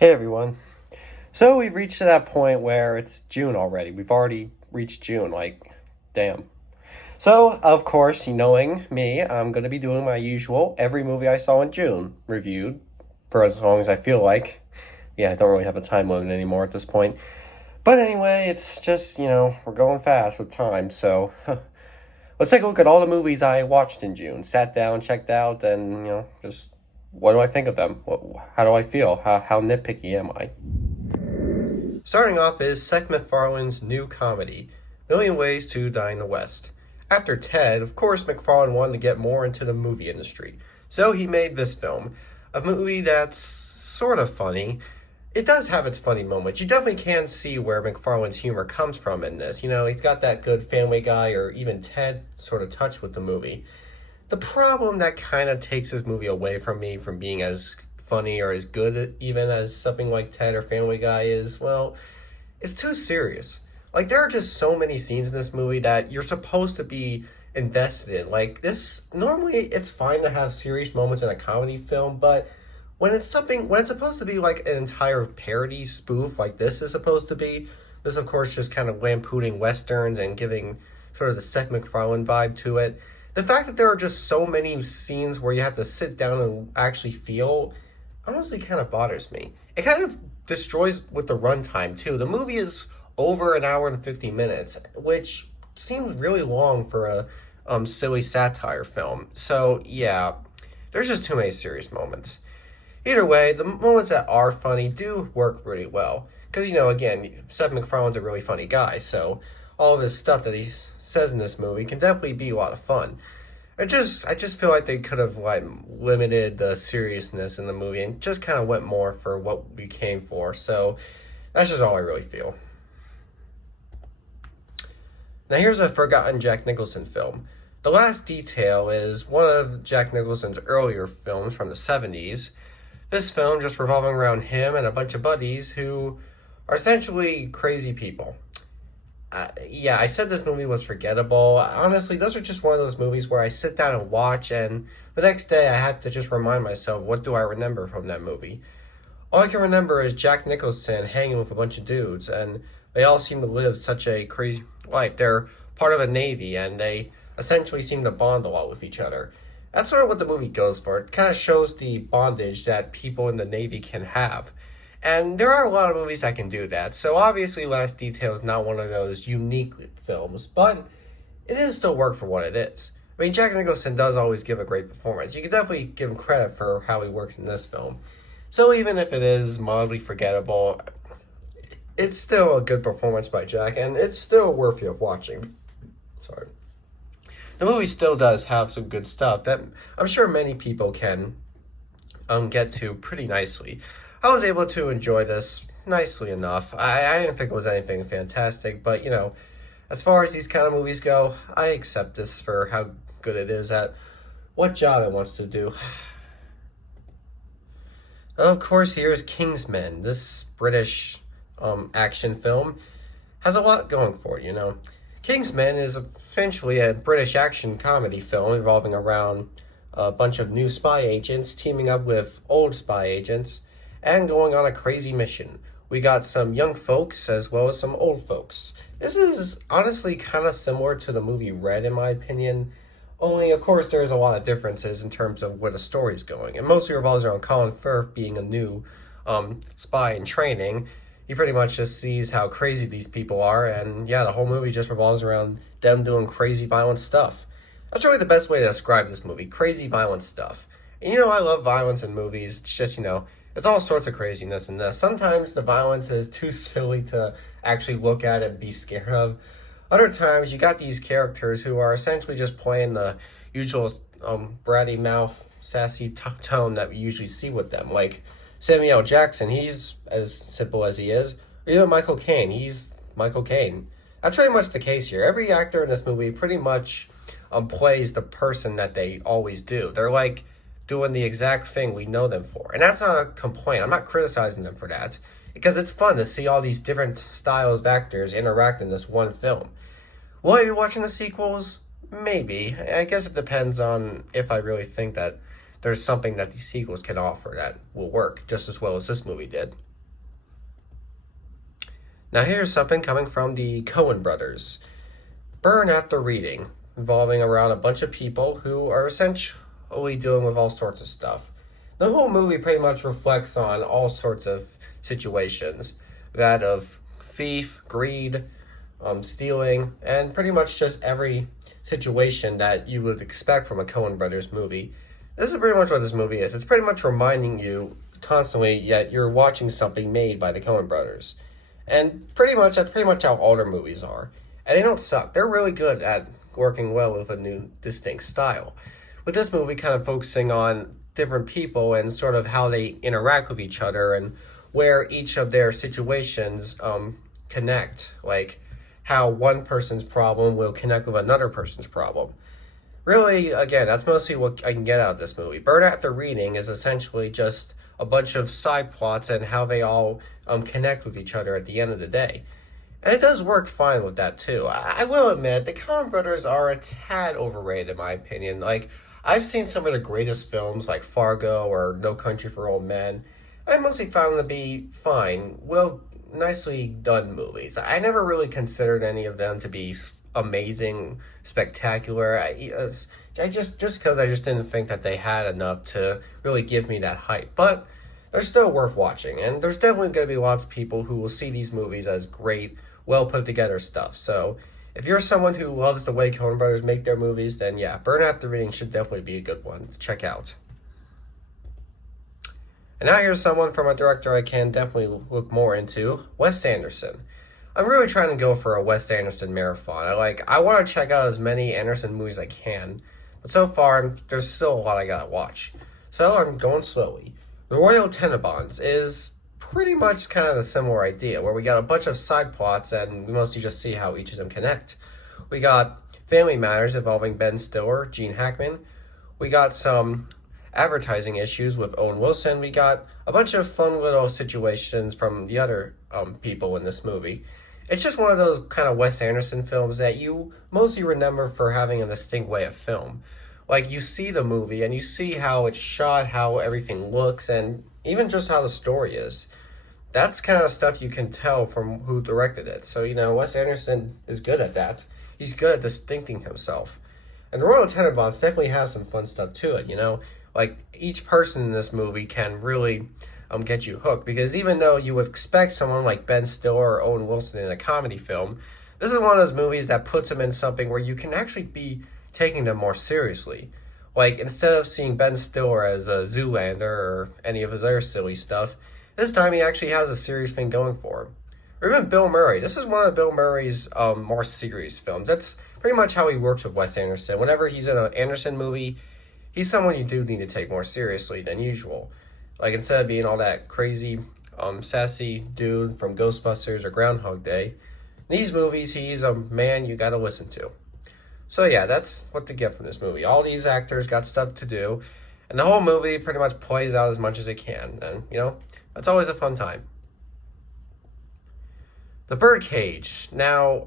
Hey everyone. So we've reached to that point where it's June already. We've already reached June, like, damn. So, of course, knowing me, I'm going to be doing my usual every movie I saw in June reviewed for as long as I feel like. Yeah, I don't really have a time limit anymore at this point. But anyway, it's just, we're going fast with time, so let's take a look at all the movies I watched in June. Sat down, checked out, and, just what do I think of them? How do I feel? How nitpicky am I? Starting off is Seth MacFarlane's new comedy, Million Ways to Die in the West. After Ted, of course, MacFarlane wanted to get more into the movie industry, so he made this film, a movie that's sort of funny. It does have its funny moments. You definitely can see where MacFarlane's humor comes from in this. He's got that good Family Guy or even Ted sort of touch with the movie. The problem that kind of takes this movie away from me from being as funny or as good even as something like Ted or Family Guy is, well, it's too serious. Like, there are just so many scenes in this movie that you're supposed to be invested in. Like, this, normally it's fine to have serious moments in a comedy film, but when it's supposed to be like an entire parody spoof like this is supposed to be, this of course just kind of lampooning westerns and giving sort of the Seth MacFarlane vibe to it. The fact that there are just so many scenes where you have to sit down and actually feel honestly kind of bothers me. It kind of destroys with the runtime too. The movie is over an hour and 50 minutes, which seems really long for a silly satire film. So yeah, there's just too many serious moments. Either way, the moments that are funny do work really well. Because, again, Seth MacFarlane's a really funny guy, so all of his stuff that he says in this movie can definitely be a lot of fun. I just feel like they could have like limited the seriousness in the movie and just kind of went more for what we came for. So that's just all I really feel. Now here's a forgotten Jack Nicholson film. The Last Detail is one of Jack Nicholson's earlier films from the 70s. This film just revolving around him and a bunch of buddies who are essentially crazy people. Yeah, I said this movie was forgettable. Honestly, those are just one of those movies where I sit down and watch, and the next day I have to just remind myself, what do I remember from that movie? All I can remember is Jack Nicholson hanging with a bunch of dudes, and they all seem to live such a crazy life. They're part of the Navy, and they essentially seem to bond a lot with each other. That's sort of what the movie goes for. It kind of shows the bondage that people in the Navy can have. And there are a lot of movies that can do that. So obviously Last Detail is not one of those unique films, but it is still work for what it is. I mean, Jack Nicholson does always give a great performance. You can definitely give him credit for how he works in this film. So even if it is mildly forgettable, it's still a good performance by Jack, and it's still worthy of watching. Sorry. The movie still does have some good stuff that I'm sure many people can get to pretty nicely. I was able to enjoy this nicely enough. I didn't think it was anything fantastic, but as far as these kind of movies go, I accept this for how good it is at what job it wants to do. Of course, here's Kingsman. This British action film has a lot going for it. Kingsman is essentially a British action comedy film revolving around a bunch of new spy agents teaming up with old spy agents and going on a crazy mission. We got some young folks as well as some old folks. This is honestly kind of similar to the movie Red, in my opinion. Only, of course, there's a lot of differences in terms of where the story's going. It mostly revolves around Colin Firth being a new spy in training. He pretty much just sees how crazy these people are, and yeah, the whole movie just revolves around them doing crazy, violent stuff. That's really the best way to describe this movie, crazy, violent stuff. And I love violence in movies. It's just, it's all sorts of craziness in this. Sometimes the violence is too silly to actually look at and be scared of. Other times, you got these characters who are essentially just playing the usual bratty mouth, sassy tone that we usually see with them. Like Samuel L. Jackson, he's as simple as he is. Or even Michael Caine, he's Michael Caine. That's pretty much the case here. Every actor in this movie pretty much plays the person that they always do. They're like doing the exact thing we know them for. And that's not a complaint. I'm not criticizing them for that. Because it's fun to see all these different styles of actors interact in this one film. Will I be watching the sequels? Maybe. I guess it depends on if I really think that there's something that these sequels can offer that will work just as well as this movie did. Now here's something coming from the Coen brothers. Burn After Reading, involving around a bunch of people who are essentially dealing with all sorts of stuff. The whole movie pretty much reflects on all sorts of situations, that of thief, greed, stealing, and pretty much just every situation that you would expect from a Coen Brothers movie. This is pretty much what this movie is. It's pretty much reminding you constantly, yet you're watching something made by the Coen Brothers. And pretty much that's pretty much how all their movies are. And they don't suck. They're really good at working well with a new distinct style. With this movie kind of focusing on different people and sort of how they interact with each other and where each of their situations connect. Like how one person's problem will connect with another person's problem. Really, again, that's mostly what I can get out of this movie. Burn After Reading is essentially just a bunch of side plots and how they all connect with each other at the end of the day. And it does work fine with that too. I will admit, the Coen brothers are a tad overrated in my opinion. Like, I've seen some of the greatest films like Fargo or No Country for Old Men. I mostly found them to be fine, well, nicely done movies. I never really considered any of them to be amazing, spectacular. I just because I just didn't think that they had enough to really give me that hype. But they're still worth watching, and there's definitely going to be lots of people who will see these movies as great, well put together stuff. So if you're someone who loves the way Coen Brothers make their movies, then yeah, Burn After Reading should definitely be a good one to check out. And now here's someone from a director I can definitely look more into, Wes Anderson. I'm really trying to go for a Wes Anderson marathon. I want to check out as many Anderson movies as I can, but so far there's still a lot I gotta watch. So I'm going slowly. The Royal Tenenbaums is pretty much kind of a similar idea, where we got a bunch of side plots and we mostly just see how each of them connect. We got Family Matters involving Ben Stiller, Gene Hackman. We got some advertising issues with Owen Wilson. We got a bunch of fun little situations from the other people in this movie. It's just one of those kind of Wes Anderson films that you mostly remember for having a distinct way of film. Like, you see the movie and you see how it's shot, how everything looks, and even just how the story is. That's kind of stuff you can tell from who directed it. So, Wes Anderson is good at that. He's good at distincting himself. And the Royal Tenenbaums definitely has some fun stuff to it. Like, each person in this movie can really get you hooked, because even though you would expect someone like Ben Stiller or Owen Wilson in a comedy film, this is one of those movies that puts them in something where you can actually be taking them more seriously. Like, instead of seeing Ben Stiller as a Zoolander or any of his other silly stuff, this time he actually has a serious thing going for him. Or even Bill Murray. This is one of Bill Murray's more serious films. That's pretty much how he works with Wes Anderson. Whenever he's in an Anderson movie, he's someone you do need to take more seriously than usual. Like, instead of being all that crazy, sassy dude from Ghostbusters or Groundhog Day, in these movies, he's a man you gotta listen to. So yeah, that's what to get from this movie. All these actors got stuff to do, and the whole movie pretty much plays out as much as it can. And, that's always a fun time. The Birdcage. Now,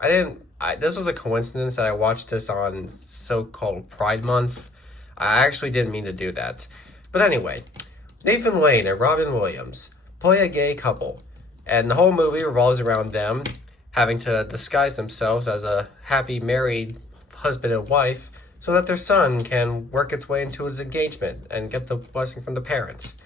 this was a coincidence that I watched this on so-called Pride Month. I actually didn't mean to do that. But anyway, Nathan Lane and Robin Williams play a gay couple, and the whole movie revolves around them having to disguise themselves as a happy married husband and wife so that their son can work its way into his engagement and get the blessing from the parents.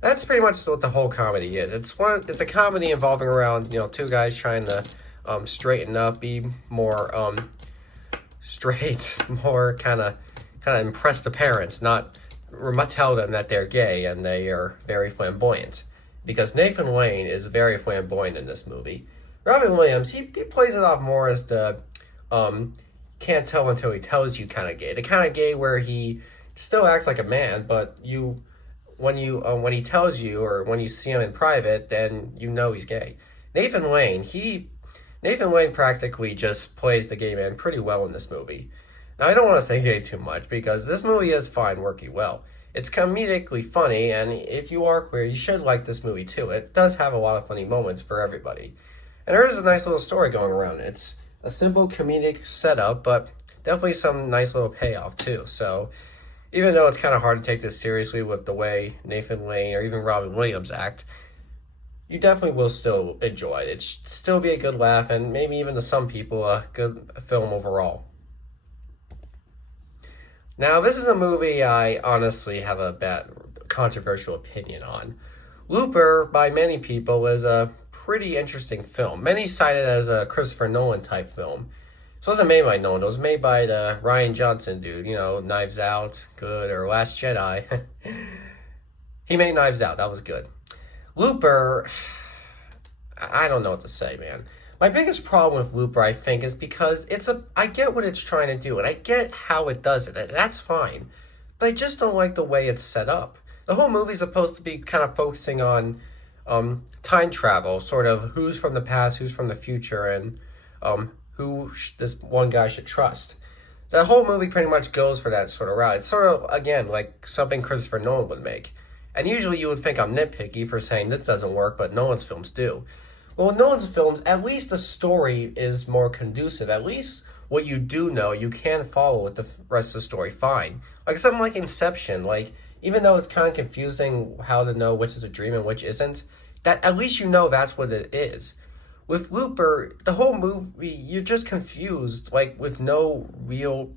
That's pretty much what the whole comedy is. It's a comedy involving around two guys trying to straighten up, be more straight, more kind of impress the parents, not tell them that they're gay and they are very flamboyant. Because Nathan Lane is very flamboyant in this movie. Robin Williams, he plays it off more as the can't tell until he tells you kind of gay. The kind of gay where he still acts like a man, but when he tells you or when you see him in private, then you know he's gay. Nathan Lane practically just plays the gay man pretty well in this movie. Now, I don't want to say gay too much, because this movie is fine working well. It's comedically funny, and if you are queer, you should like this movie too. It does have a lot of funny moments for everybody. And there is a nice little story going around. It's a simple comedic setup, but definitely some nice little payoff too. So even though it's kind of hard to take this seriously with the way Nathan Lane or even Robin Williams act, you definitely will still enjoy it. It should still be a good laugh, and maybe even to some people, a good film overall. Now, this is a movie I honestly have a bad, controversial opinion on. Looper, by many people, is a pretty interesting film. Many cite it as a Christopher Nolan type film. This wasn't made by Nolan. It was made by the Rian Johnson dude. You know, Knives Out, good, or Last Jedi. He made Knives Out. That was good. Looper, I don't know what to say, man. My biggest problem with Looper, I think, is because I get what it's trying to do, and I get how it does it, and that's fine. But I just don't like the way it's set up. The whole movie's supposed to be kind of focusing on time travel, sort of who's from the past, who's from the future, and this one guy should trust. The whole movie pretty much goes for that sort of route. It's sort of, again, like something Christopher Nolan would make. And usually you would think I'm nitpicky for saying this doesn't work, but Nolan's films do. Well, with Nolan's films, at least the story is more conducive. At least what you do know, you can follow with the rest of the story fine. Like something like Inception, like even though it's kind of confusing how to know which is a dream and which isn't, that at least you know that's what it is. With Looper, the whole movie, you're just confused, like with no real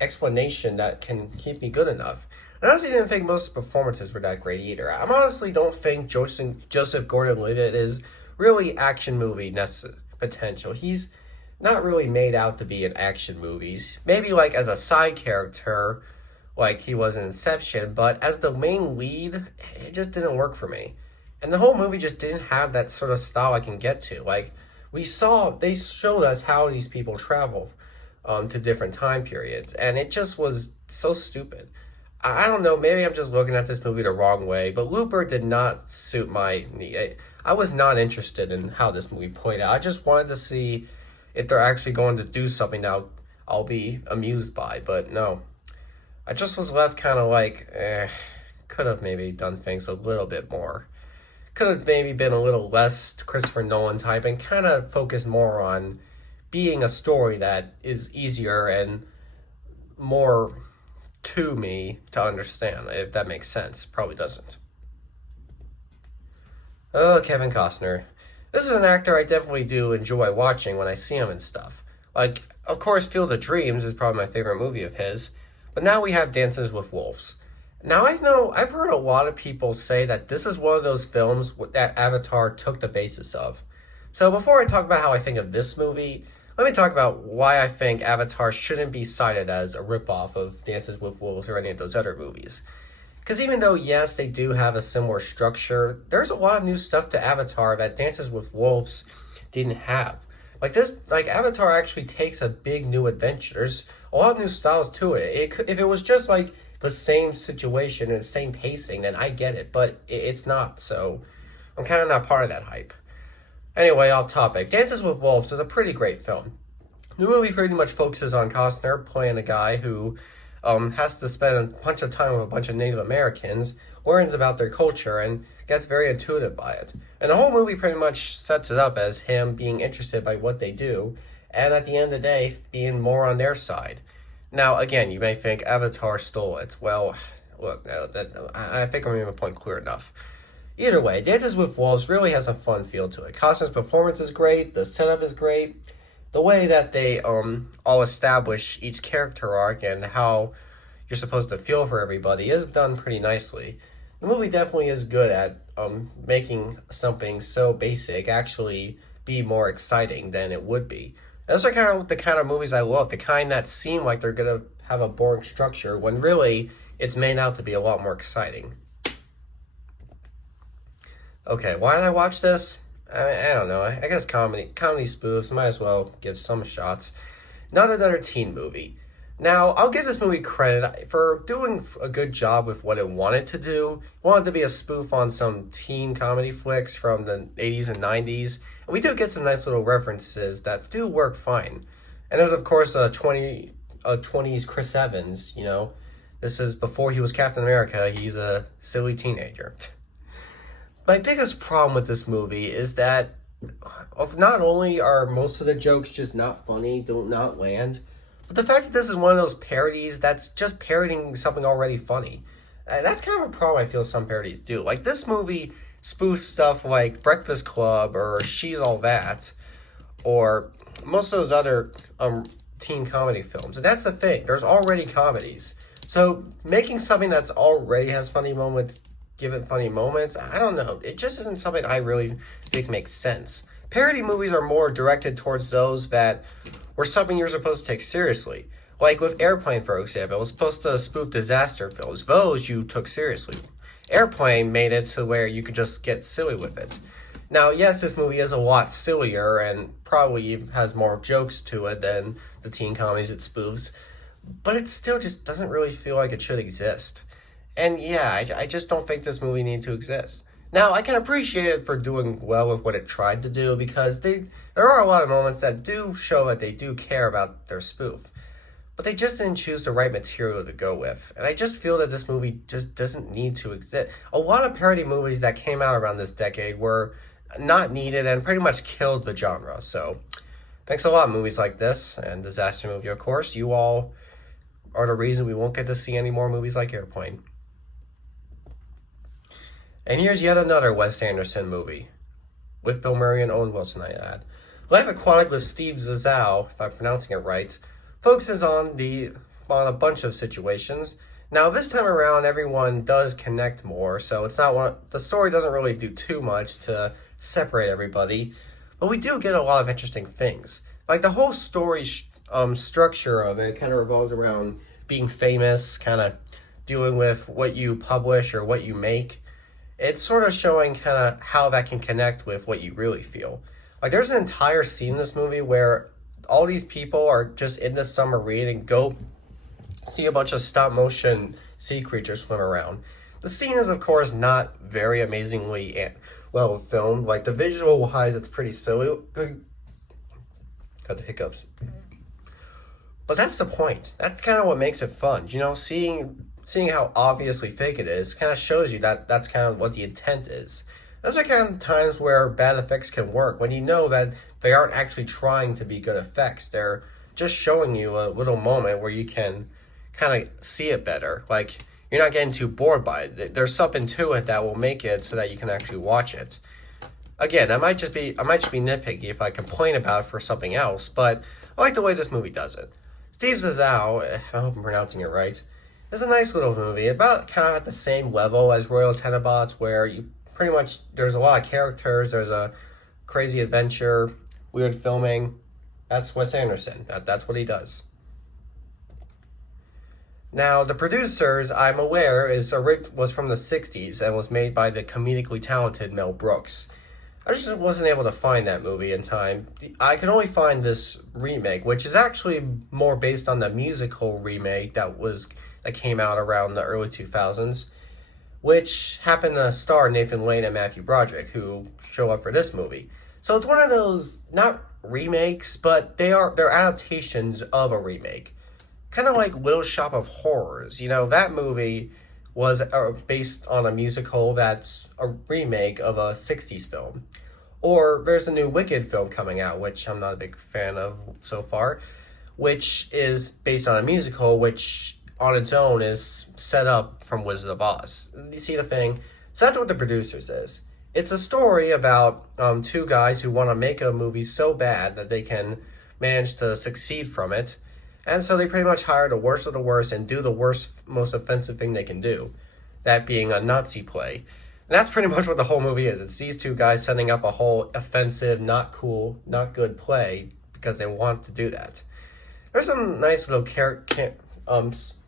explanation that can keep me good enough. I honestly didn't think most performances were that great either. I honestly don't think Joseph Gordon-Levitt is really action movie potential. He's not really made out to be in action movies. Maybe like as a side character, like he was in Inception, but as the main lead, it just didn't work for me. And the whole movie just didn't have that sort of style I can get to. Like they showed us how these people travel to different time periods, and it just was so stupid. I don't know, maybe I'm just looking at this movie the wrong way, but Looper did not suit my need. I was not interested in how this movie played out. I just wanted to see if they're actually going to do something that I'll be amused by, but no. I just was left kind of like, could have maybe done things a little bit more. Could have maybe been a little less Christopher Nolan type and kind of focused more on being a story that is easier and more to me to understand, if that makes sense. Probably doesn't. Oh, Kevin Costner. This is an actor I definitely do enjoy watching when I see him and stuff. Like, of course, Field of Dreams is probably my favorite movie of his, but now we have Dances with Wolves. Now, I've heard a lot of people say that this is one of those films that Avatar took the basis of. So before I talk about how I think of this movie, let me talk about why I think Avatar shouldn't be cited as a ripoff of Dances with Wolves or any of those other movies. Because even though, yes, they do have a similar structure, there's a lot of new stuff to Avatar that Dances with Wolves didn't have. Like Avatar actually takes a big new adventure. There's a lot of new styles to it. If it was just like the same situation and the same pacing, then I get it. But it's not, so I'm kind of not part of that hype. Anyway, off topic. Dances with Wolves is a pretty great film. The movie pretty much focuses on Costner playing a guy who has to spend a bunch of time with a bunch of Native Americans, learns about their culture, and gets very intuitive by it. And the whole movie pretty much sets it up as him being interested by what they do, and at the end of the day, being more on their side. Now, again, you may think Avatar stole it. Well, look, I think I'm making my point clear enough. Either way, Dances with Wolves really has a fun feel to it. Costner's performance is great, the setup is great, the way that they all establish each character arc and how you're supposed to feel for everybody is done pretty nicely. The movie definitely is good at making something so basic actually be more exciting than it would be. Those are kind of the kind of movies I love, the kind that seem like they're going to have a boring structure when really it's made out to be a lot more exciting. Okay, why did I watch this? I don't know. I guess comedy spoofs. Might as well give some shots. Not another teen movie. Now, I'll give this movie credit for doing a good job with what it wanted to do. It wanted to be a spoof on some teen comedy flicks from the 80s and 90s. And we do get some nice little references that do work fine. And there's, of course, a 20s Chris Evans, you know. This is before he was Captain America. He's a silly teenager. My biggest problem with this movie is that not only are most of the jokes just not funny, do not land, but the fact that this is one of those parodies that's just parodying something already funny. That's kind of a problem I feel some parodies do. Like this movie spoof stuff like Breakfast Club or She's All That, or most of those other teen comedy films. And that's the thing. There's already comedies. So making something that's already has funny moments, give it funny moments, I don't know. It just isn't something I really think makes sense. Parody movies are more directed towards those that were something you're supposed to take seriously. Like with Airplane, for example, it was supposed to spoof disaster films. Those you took seriously. Airplane made it to where you could just get silly with it. Now, yes, this movie is a lot sillier and probably has more jokes to it than the teen comedies it spoofs, but it still just doesn't really feel like it should exist. And yeah, I just don't think this movie needed to exist. Now, I can appreciate it for doing well with what it tried to do because there are a lot of moments that do show that they do care about their spoof. But they just didn't choose the right material to go with. And I just feel that this movie just doesn't need to exist. A lot of parody movies that came out around this decade were not needed and pretty much killed the genre. So, thanks a lot, movies like this and Disaster Movie, of course. You all are the reason we won't get to see any more movies like Airplane. And here's yet another Wes Anderson movie, with Bill Murray and Owen Wilson, I add. Life Aquatic with Steve Zissou, if I'm pronouncing it right, focuses on a bunch of situations. Now, this time around, everyone does connect more, so the story doesn't really do too much to separate everybody, but we do get a lot of interesting things. Like, the whole story structure of it kind of revolves around being famous, kind of dealing with what you publish or what you make. It's sort of showing kind of how that can connect with what you really feel. Like, there's an entire scene in this movie where all these people are just in the submarine and go see a bunch of stop motion sea creatures swim around. The scene is, of course, not very amazingly well filmed. Like, the visual wise, it's pretty silly. Got the hiccups. But that's the point. That's kind of what makes it fun. You know, seeing how obviously fake it is kind of shows you that that's kind of what the intent is. Those are kind of times where bad effects can work, when you know that they aren't actually trying to be good effects. They're just showing you a little moment where you can kind of see it better. Like, you're not getting too bored by it. There's something to it that will make it so that you can actually watch it. Again, I might just be nitpicky if I complain about it for something else, but I like the way this movie does it. Steve Zissou, I hope I'm pronouncing it right, is a nice little movie, about kind of at the same level as Royal Tenenbaums, where you pretty much, there's a lot of characters, there's a crazy adventure, weird filming. That's Wes Anderson. That's what he does. Now, The Producers, I'm aware, was from the 60s and was made by the comedically talented Mel Brooks. I just wasn't able to find that movie in time. I could only find this remake, which is actually more based on the musical remake that came out around the early 2000s, which happened to star Nathan Lane and Matthew Broderick, who show up for this movie. So it's one of those, not remakes, but they're adaptations of a remake. Kind of like Little Shop of Horrors. You know, that movie was based on a musical that's a remake of a 60s film. Or there's a new Wicked film coming out, which I'm not a big fan of so far, which is based on a musical, which on its own is set up from Wizard of Oz. You see the thing? So that's what The Producers is. It's a story about two guys who want to make a movie so bad that they can manage to succeed from it. And so they pretty much hire the worst of the worst and do the worst, most offensive thing they can do. That being a Nazi play. And that's pretty much what the whole movie is. It's these two guys setting up a whole offensive, not cool, not good play because they want to do that. There's some nice little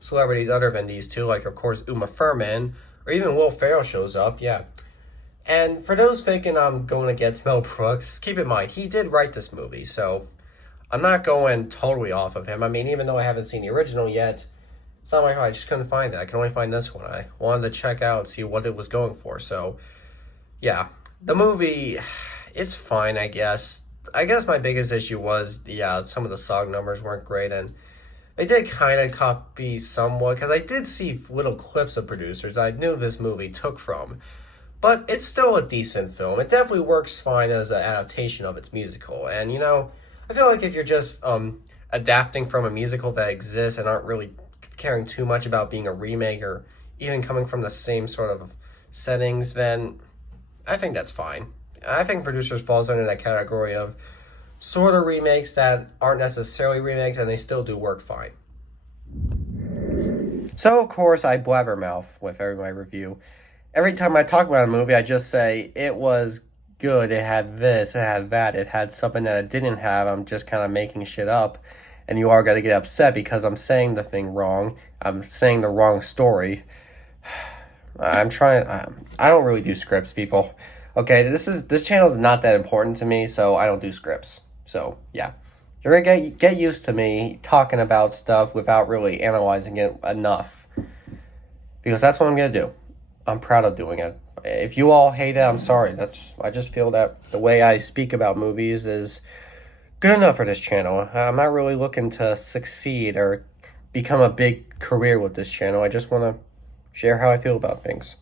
celebrities other than these two, like, of course, Uma Thurman, or even Will Ferrell shows up, yeah. And for those thinking I'm going against Mel Brooks, keep in mind, he did write this movie, so I'm not going totally off of him. I mean, even though I haven't seen the original yet, it's not my fault. I just couldn't find it. I can only find this one. I wanted to check out, see what it was going for. So, yeah. The movie, it's fine, I guess. I guess my biggest issue was, some of the song numbers weren't great, and they did kind of copy somewhat, because I did see little clips of Producers I knew this movie took from. But it's still a decent film. It definitely works fine as an adaptation of its musical. And, you know, I feel like if you're just adapting from a musical that exists and aren't really caring too much about being a remake or even coming from the same sort of settings, then I think that's fine. I think Producers falls under that category of sort of remakes that aren't necessarily remakes and they still do work fine. So, of course, I blabbermouth with every my review. Every time I talk about a movie, I just say it was good, it had this, it had that, it had something that it didn't have. I'm just kind of making shit up. And you are going to get upset because I'm saying the thing wrong. I'm saying the wrong story. I'm trying. I don't really do scripts, people. Okay, this channel is not that important to me, so I don't do scripts. So yeah, you're gonna get used to me talking about stuff without really analyzing it enough, because that's what I'm gonna do. I'm proud of doing it. If you all hate it, I'm sorry. I just feel that the way I speak about movies is good enough for this channel. I'm not really looking to succeed or become a big career with this channel. I just want to share how I feel about things.